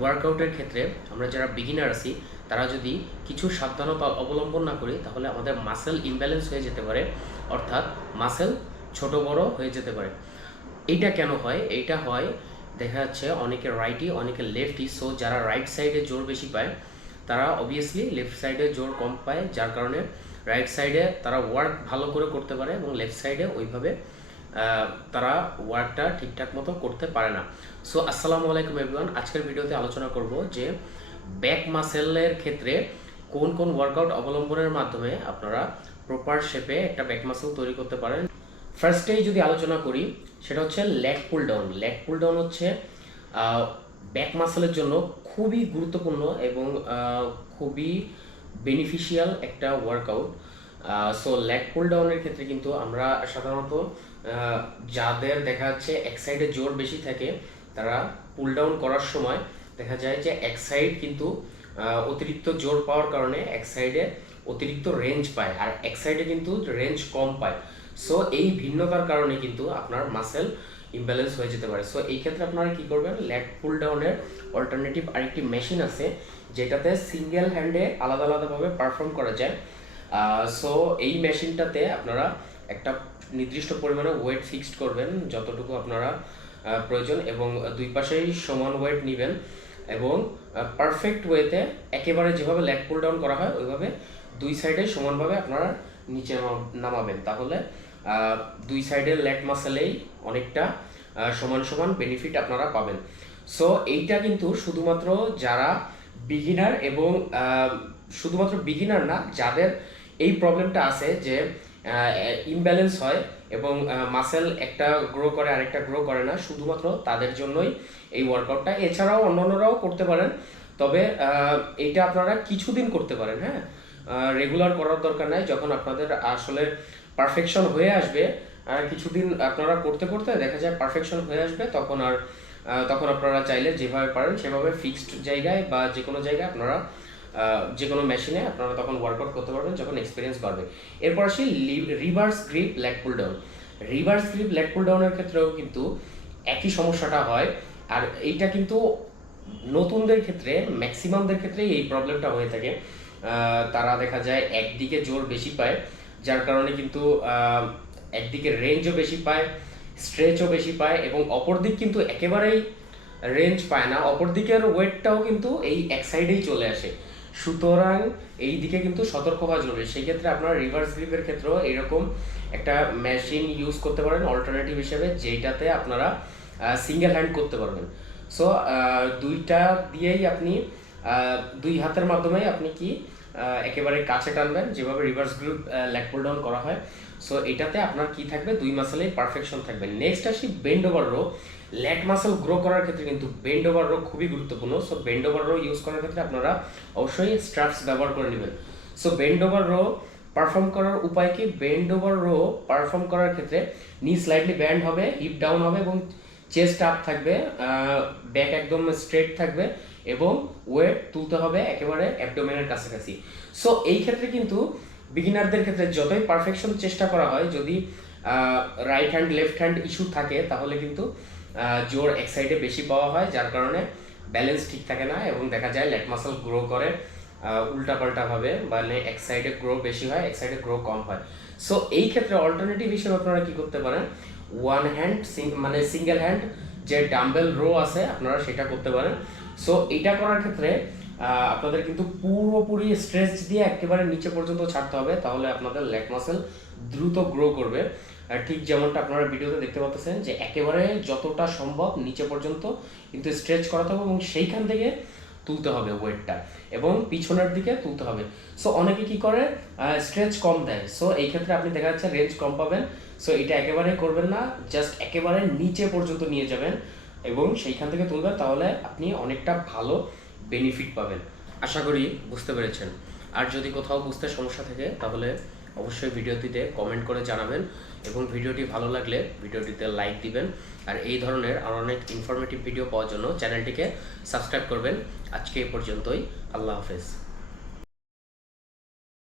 ওয়ার্কআউটের ক্ষেত্রে আমরা যারা বিগিনার আছি তারা যদি কিছু সাবধানতা অবলম্বন না করি তাহলে আমাদের মাসেল ইমব্যালেন্স হয়ে যেতে পারে, অর্থাৎ মাসেল ছোট বড় হয়ে যেতে পারে। এইটা কেন হয়? এইটা হয় দেখা যাচ্ছে অনেকে রাইটি অনেকে লেফটি। সো যারা রাইট সাইডে জোর বেশি পায় তারা অবভিয়াসলি লেফট সাইডে জোর কম পায়, যার কারণে রাইট সাইডে তারা ওয়ার্ক ভালো করে করতে পারে এবং লেফট সাইডে ওইভাবে তারা ওয়ার্কটা ঠিকঠাক মতো করতে পারে না। সো আসসালামু আলাইকুম এভরিওয়ান, আজকের ভিডিওতে আলোচনা করব যে ব্যাক মাসেলের ক্ষেত্রে কোন কোন ওয়ার্কআউট অবলম্বনের মাধ্যমে আপনারা প্রপার শেপে একটা ব্যাক মাসেল তৈরি করতে পারেন। ফার্স্টেই যদি আলোচনা করি সেটা হচ্ছে leg pull down. Leg pull down হচ্ছে ব্যাক মাসেলের জন্য খুবই গুরুত্বপূর্ণ এবং খুবই বেনিফিশিয়াল একটা ওয়ার্কআউট। সো লেগ পুল ডাউনের ক্ষেত্রে কিন্তু আমরা সাধারণত যাদের দেখা যাচ্ছে এক সাইডে জোর বেশি থাকে তারা পুল ডাউন করার সময় দেখা যায় যে এক সাইড কিন্তু অতিরিক্ত জোর পাওয়ার কারণে এক সাইডে অতিরিক্ত রেঞ্জ পায় আর এক সাইডে কিন্তু রেঞ্জ কম পায়। সো এই ভিন্নতার কারণে কিন্তু আপনার মাসেল ইমব্যালেন্স হয়ে যেতে পারে। সো এই ক্ষেত্রে আপনারা কি করবেন, লেগ পুল ডাউনের অল্টারনেটিভ আরেকটি মেশিন আছে যেটাতে সিঙ্গেল হ্যান্ডে আলাদা আলাদাভাবে পারফর্ম করা যায়। সো এই মেশিনটাতে আপনারা একটা নির্দিষ্ট পরিমাণে ওয়েট ফিক্সড করবেন যতটুকু আপনারা প্রয়োজন এবং দুই পাশেই সমান ওয়েট নেবেন এবং পারফেক্ট ওয়েতে একেবারে যেভাবে লেগ পুল ডাউন করা হয় ওইভাবে দুই সাইডে সমানভাবে আপনারা নিচে নামাবেন, তাহলে দুই সাইডের লেগ মাসেলেই অনেকটা সমান সমান বেনিফিট আপনারা পাবেন। সো এইটা কিন্তু শুধুমাত্র যারা বিগিনার এবং শুধুমাত্র বিগিনার না, যাদের এই প্রবলেমটা আছে যে ইমব্যালেন্স হয় এবং মাসেল একটা গ্রো করে আরেকটা গ্রো করে না, শুধুমাত্র তাদের জন্যই এই ওয়ার্কআউটটা। এছাড়াও অন্যান্যরাও করতে পারেন, তবে এইটা আপনারা কিছুদিন করতে পারেন, হ্যাঁ, রেগুলার করার দরকার নাই। যখন আপনাদের আসলে পারফেকশন হয়ে আসবে, কিছুদিন আপনারা করতে করতে দেখা যায় পারফেকশন হয়ে আসবে, তখন আপনারা চাইলে যেভাবে পারেন সেভাবে ফিক্সড জায়গায় বা যে কোনো জায়গায় আপনারা যে কোনো মেশিনে আপনারা তখন ওয়ার্কআউট করতে পারবেন যখন এক্সপিরিয়েন্স বাড়বে। এরপর আসি reverse grip leg pull down. Reverse grip leg pull ডাউনের ক্ষেত্রেও কিন্তু একই সমস্যাটা হয়, আর এইটা কিন্তু নতুনদের ক্ষেত্রে ম্যাক্সিমামদের ক্ষেত্রে এই প্রবলেমটা হয়ে থাকে। তারা দেখা যায় একদিকে জোর বেশি পায়, যার কারণে কিন্তু একদিকে রেঞ্জও বেশি পায়, স্ট্রেচও বেশি পায় এবং অপর দিক কিন্তু একেবারেই রেঞ্জ পায় না, অপর দিকের ওয়েটটাও কিন্তু এই এক সাইডেই চলে আসে। সুতরাং এই দিকে কিন্তু সতর্ক হওয়া জরুরি। সেই ক্ষেত্রে আপনারা রিভার্স গ্রিপের ক্ষেত্রেও এরকম একটা মেশিন ইউজ করতে পারেন অল্টারনেটিভ হিসেবে, যেটাতে আপনারা সিঙ্গেল হ্যান্ড করতে পারবেন। সো দুইটা দিয়েই আপনি দুই হাতের মাধ্যমেই আপনি কি একেবারে কাছে টানবেন যেভাবে reverse grip leg pull down করা হয়। সো এটাতে আপনার কি থাকবে, দুই মাসেলেই পারফেকশন থাকবে। নেক্সট আসি bend over row. Leg muscle grow করার ক্ষেত্রে কিন্তু বেন্ড ওভার রো খুবই গুরুত্বপূর্ণ। So bend over row use করার ক্ষেত্রে আপনারা অবশ্যই স্ট্রাপস ব্যবহার করে নেবেন। So bend over row perform করার উপায় কি, বেন্ড ওভার রো পারফর্ম করার ক্ষেত্রে নি স্লাইডলি ব্যান্ড হবে, হিপ ডাউন হবে এবং চেস্ট আপ থাকবে, ব্যাক একদম স্ট্রেট থাকবে এবং ওয়েট তুলতে হবে একেবারে অ্যাবডোমেনের কাছাকাছি। সো এই ক্ষেত্রে কিন্তু বিগিনারদের ক্ষেত্রে যতই পারফেকশন চেষ্টা করা হয়, যদি right hand left hand issue থাকে তাহলে কিন্তু জোর এক সাইডে বেশি পাওয়া হয়, যার কারণে ব্যালেন্স ঠিক থাকে না এবং দেখা যায় লেগ মাসেল গ্রো করে উল্টাপাল্টাভাবে, মানে এক সাইডে গ্রো বেশি হয় এক সাইডে গ্রো কম হয়। সো এই ক্ষেত্রে অল্টারনেটিভ হিসেবে আপনারা কি করতে পারেন, ওয়ান হ্যান্ড মানে সিঙ্গেল হ্যান্ড যে ডাম্বেল রো আছে আপনারা সেটা করতে পারেন। সো এটা করার ক্ষেত্রে আপনাদের কিন্তু পুরোপুরি স্ট্রেচ দিয়ে একেবারে নিচে পর্যন্ত ছাড়তে হবে, তাহলে আপনাদের লেগ মাসেল দ্রুত গ্রো করবে। ঠিক যেমনটা আপনারা ভিডিওতে দেখতে পাচ্ছেন যে একেবারে যতটা সম্ভব নিচে পর্যন্ত কিন্তু স্ট্রেচ করাতে হবে এবং সেইখান থেকে তুলতে হবে ওয়েটটা এবং পিছনের দিকে তুলতে হবে। সো অনেকে কি করে স্ট্রেচ কম দেয়, সো এই ক্ষেত্রে আপনি দেখা যাচ্ছে রেঞ্জ কম পাবেন। সো এটা একেবারেই করবেন না, জাস্ট একেবারে নিচে পর্যন্ত নিয়ে যাবেন এবং সেইখান থেকে তুলবেন, তাহলে আপনি অনেকটা ভালো বেনিফিট পাবেন। আশা করি বুঝতে পেরেছেন। আর যদি কোথাও বুঝতে সমস্যা থাকে তাহলে অবশ্যই ভিডিওটিতে কমেন্ট করে জানাবেন এবং ভিডিওটি ভালো লাগলে ভিডিওটিতে লাইক দিবেন। আর এই ধরনের আরও অনেক ইনফরমেটিভ ভিডিও পাওয়ার জন্য চ্যানেলটিকে সাবস্ক্রাইব করবেন। আজকে এই পর্যন্তই, আল্লাহ হাফেজ।